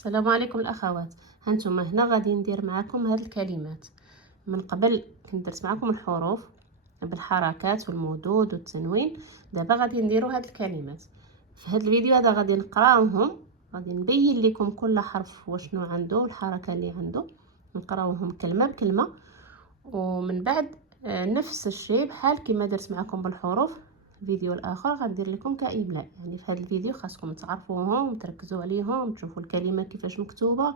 السلام عليكم الاخوات. هانتوما هنا غادي ندير معكم هاد الكلمات. من قبل كنت درت معكم الحروف بالحركات والمدود والتنوين. دابا غادي نديرو هاد الكلمات. في هاد الفيديو هذا غادي نقراوهم، غادي نبين لكم كل حرف وشنو عنده والحركه اللي عنده، نقراوهم كلمه بكلمه. ومن بعد نفس الشيء بحال كما درت معكم بالحروف. الفيديو الاخر غندير لكم كاملاء، يعني في هذا الفيديو خاصكم تعرفوهم وتركزوا عليهم، تشوفوا الكلمه كيفاش مكتوبه،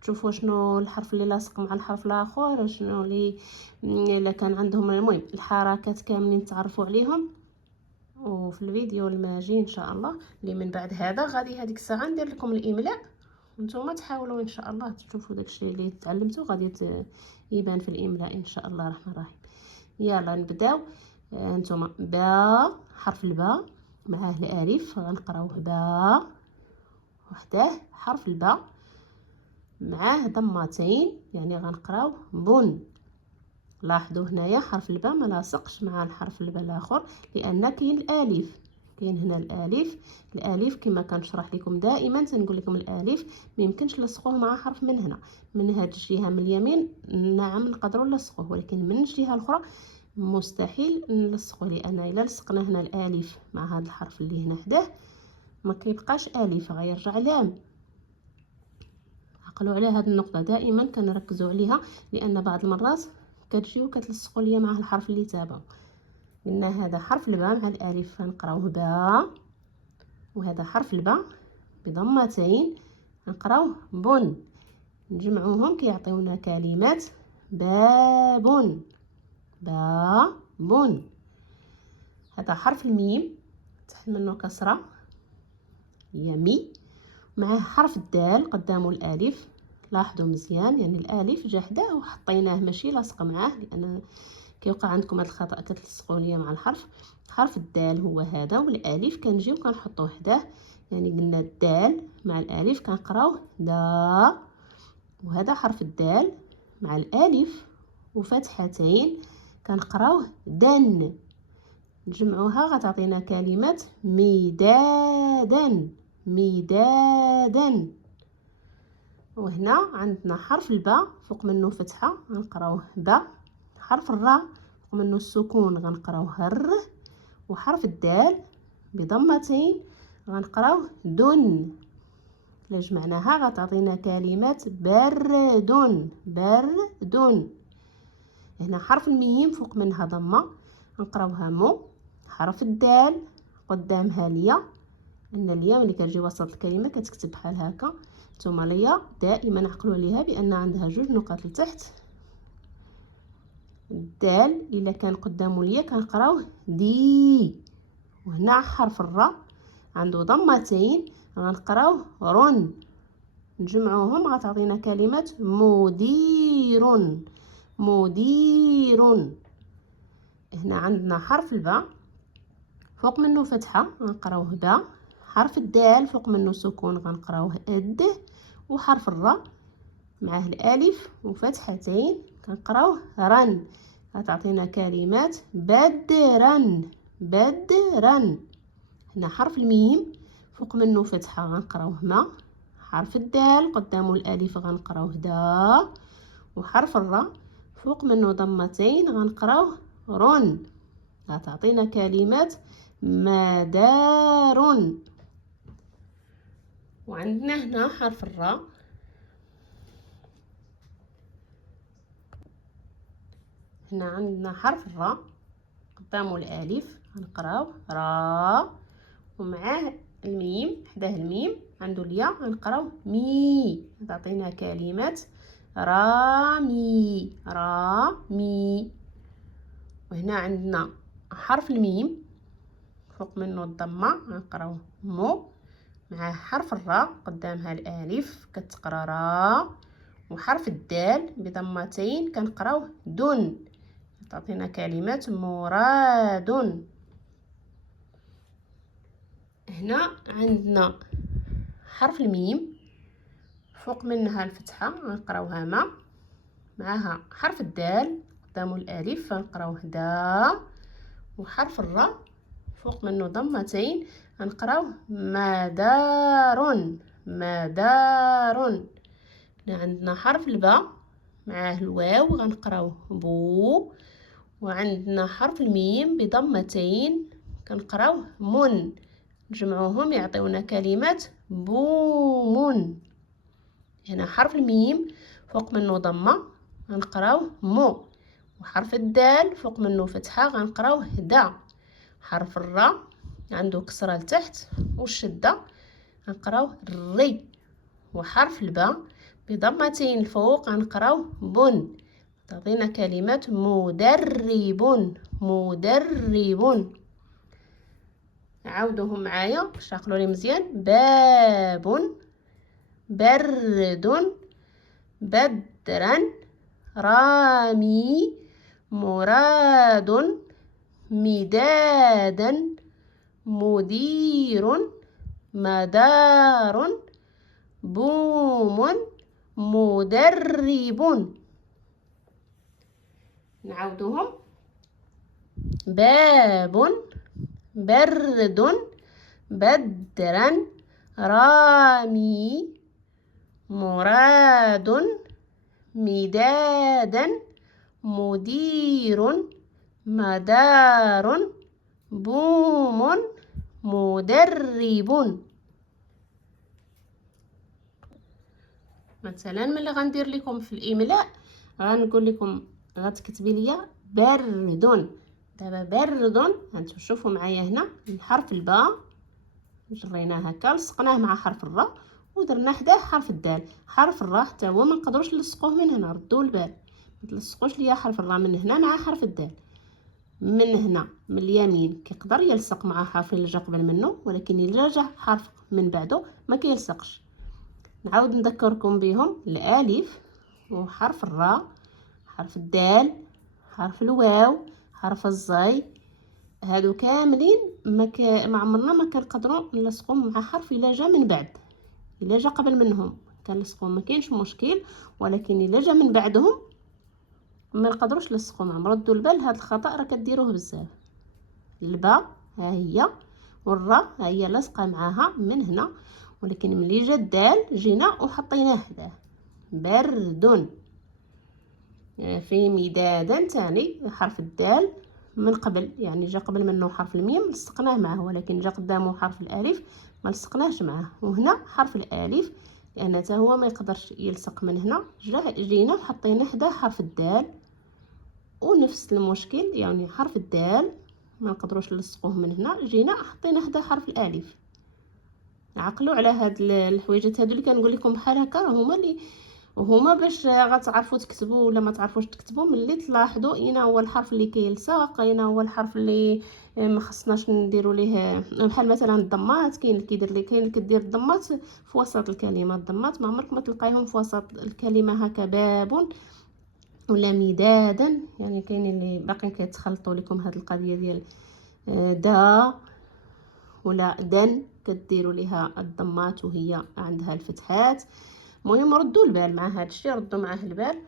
تشوفوا شنو الحرف اللي لاصق مع الحرف الاخر، شنو اللي الا كان عندهم، المهم الحركات كاملين تعرفوا عليهم. وفي الفيديو الماجي ان شاء الله اللي من بعد هذا غادي هذيك الساعه ندير لكم الاملاء، وانتم تحاولوا ان شاء الله تشوفوا داكشي اللي تعلمتوا غادي يبان في الاملاء ان شاء الله الرحمن الرحيم. يلا نبداو. انتم باء، حرف الباء معاه الالف غنقراوه باء، وحداه حرف الباء معاه ضمتين يعني غنقراوه بن. لاحظوا هنايا حرف الباء ما لاصقش مع الحرف الباء الاخر لان كاين الالف، كاين هنا الالف كما كنشرح لكم دائما تنقول لكم الالف ما يمكنش نلصقوه مع حرف من هنا، من هاد الجهه من اليمين نعم نقدروا نلصقوه، ولكن من الجهه الاخرى مستحيل نلصقوه، لان الا لصقنا هنا الالف مع هذا الحرف اللي هنا حداه ما كيبقاش الف، غيرجع لام. عقلوا على هذه النقطه دائما كنركزوا عليها، لان بعض المرات كتجيو كتلصقوا ليا مع الحرف اللي تابعه. قلنا هذا حرف الباء مع الالف غنقراوه باء، وهذا حرف الباء بضمتين غنقراوه بن. نجمعوهم كيعطيونا كلمات باب، باب. هذا حرف الميم تحت منه كسره يمي، معاه حرف الدال قدامه الالف. لاحظوا مزيان يعني الالف جا حداه وحطيناه ماشي لاصق معاه، لان كيوقع عندكم هذا الخطا كتلصقوا ليا مع الحرف. حرف الدال هو هذا، والالف كنجيو كنحطوه حداه، يعني قلنا الدال مع الالف كنقراوه دا، وهذا حرف الدال مع الالف وفتحتين كنقراوه دن. نجمعوها غتعطينا كلمه مدادا، مدادا. وهنا عندنا حرف الباء فوق منه فتحه غنقراوه با، حرف الراء فوق منه السكون غنقراوه ر، وحرف الدال بضمتين غنقراوه دن. الا جمعناها غتعطينا كلمات برد، برد. هنا حرف الميم فوق منها ضمه غنقراوها مو، حرف الدال قدامها ليا، ان الياء ملي كتجي وسط الكلمه كتكتب بحال هكا. نتوما ليا دائما عقلوا عليها بان عندها جوج نقاط لتحت. الدال الا كان قدامه الياء كنقراوه دي، وهنا حرف الراء عنده ضمتين غنقراوه رن. نجمعوهم غتعطينا كلمه مدير، مدير. هنا عندنا حرف الباء فوق منه فتحه غنقراوه باء، حرف الدال فوق منه سكون غنقراوه اد، وحرف الراء معاه الالف وفتحتين كنقراوه رن. غتعطينا كلمات بدرا، بدرا. هنا حرف الميم فوق منه فتحه غنقراوه ما، حرف الدال قدامه الالف غنقراوه دا، وحرف الراء فوق منه ضمتين غنقراوه رن. غتعطينا كلمات مدار. وعندنا هنا حرف الراء هنا عندنا حرف الراء قدامه الالف غنقراوه را، ومعاه الميم حداه الميم عنده الياء غنقراوه مي. تعطينا كلمات رامي، رامي. وهنا عندنا حرف الميم فوق منه الضمه غنقراوه مو، مع حرف الراء قدامها الالف كتقرا را، وحرف الدال بضمتين كنقراوه دن. تعطينا كلمات مراد. هنا عندنا حرف الميم فوق منها الفتحه غنقراوها ما، معها حرف الدال قدامه الالف غنقراوه دا، وحرف الراء فوق منه ضمتين غنقراوه مدار، مدار. عندنا حرف الباء معاه الواو غنقراوه بو، وعندنا حرف الميم بضمتين كنقراوه من، نجمعوهم يعطيونا كلمة بوم. هنا حرف الميم فوق منه ضمة غنقراوه مو، وحرف الدال فوق منه فتحة غنقراوه دا. حرف الراء عنده كسرة لتحت والشدة غنقراوه ري، وحرف الباء بضمتين الفوق غنقراوه بن، تعطينا كلمة مدرب. مدرب. عاودوهم معايا باش تعقلوا لي مزيان. باب، برد، بدرا، رامي، مراد، مدادا، مدير، مدار، بوم، مدرب. نعاودوهم. باب، برد، بدرا، رامي، مراد، مدادا، مدير، مدار، بوم، مدرب. مثلا ملي غندير لكم في الاملاء غنقول لكم غتكتبي ليا برد. دابا برد هانتوما شوفوا معايا هنا الحرف الباء جريناه هكا لصقناه مع حرف الراء ودرنا حداه حرف الدال. حرف الراء حتى هو ما نقدروش نلصقوه من هنا، ردوا البال ما تلصقوش ليا حرف الراء من هنا مع حرف الدال. من هنا من اليمين كيقدر يلصق مع حرف اللي جا قبل منه، ولكن الا جا حرف من بعده ما كيلصقش. نعاود نذكركم بهم: الالف وحرف الراء، حرف الدال، حرف الواو، حرف الزاي. هادو كاملين ما عمرنا ما كنقدروا نلصقوهم مع حرف الا جا من بعد. الا جا قبل منهم كنلصقوهم ما كاينش مشكل، ولكن الا جا من بعدهم ما نقدروش نلصقوا معهم. ردوا البال، هذا الخطا راه كديروه بزاف. الباء ها هي والراء ها هي لاصقه معاها من هنا، ولكن ملي جا الدال جينا وحطيناه حداه. برد. في مدادا تاني حرف الدال من قبل، يعني جا قبل منه حرف الميم لصقناه معه، ولكن جا قدامه حرف الالف ما لصقناهش معه. وهنا حرف الالف لان حتى هو ما يقدرش يلصق من هنا، جينا وحطينا حداه حرف الدال. ونفس المشكل يعني حرف الدال ما نقدروش نلصقوه من هنا، جينا حطينا حداه حرف الالف. عقلوا على هاد الحويجات هادو اللي كنقول لكم بحال هكا، هما باش غتعرفوا تكتبوا ولا ما تعرفوش تكتبوا. ملي تلاحظوا اين هو الحرف اللي كيلصق، اين هو الحرف اللي ما خصناش نديروا ليه، بحال مثلا الضمات. كاين اللي كيدير لي، كاين اللي كدير الضمات في وسط الكلمه. الضمات ما عمرك ما تلقايهم في وسط الكلمه هكا. باب ولا مدادا، يعني كاين اللي باقي كيتخلطوا لكم هاد القضيه ديال دا ولا دن كديروا ليها الضمات وهي عندها الفتحات. المهم ردوا البال مع هذا الشيء، ردوا معاه البال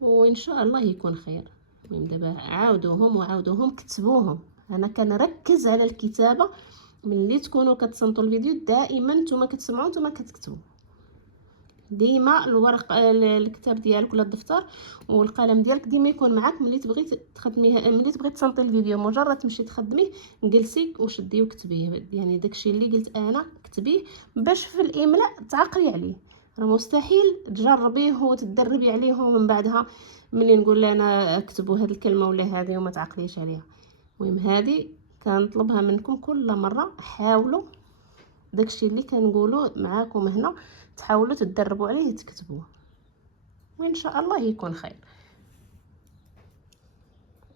وان شاء الله يكون خير. المهم دابا عاودوهم وعاودوهم كتبوهم. انا كنركز على الكتابه. ملي تكونوا كتصنتوا الفيديو دائما نتوما كتسمعوا نتوما كتكتبوا. ديما الورق الكتاب ديالك ولا الدفتر والقلم ديالك ديما يكون معاك ملي تبغي تخدميه، ملي تبغي تصنتي الفيديو مجرد تمشي تخدميه جلسي وشديه وكتبيه. يعني داكشي اللي قلت انا كتبيه باش في الاملاء تعقلي عليه. راه مستحيل تجربيه وتدربي عليه ومن بعدها ملي نقول انا اكتبوا هذه الكلمه ولا هذه وما تعقليش عليها. المهم هذه كنطلبها منكم كل مره، حاولوا داكشي اللي كنقولوا معاكم هنا تحاولوا تدربوا عليه تكتبوه، وان شاء الله يكون خير.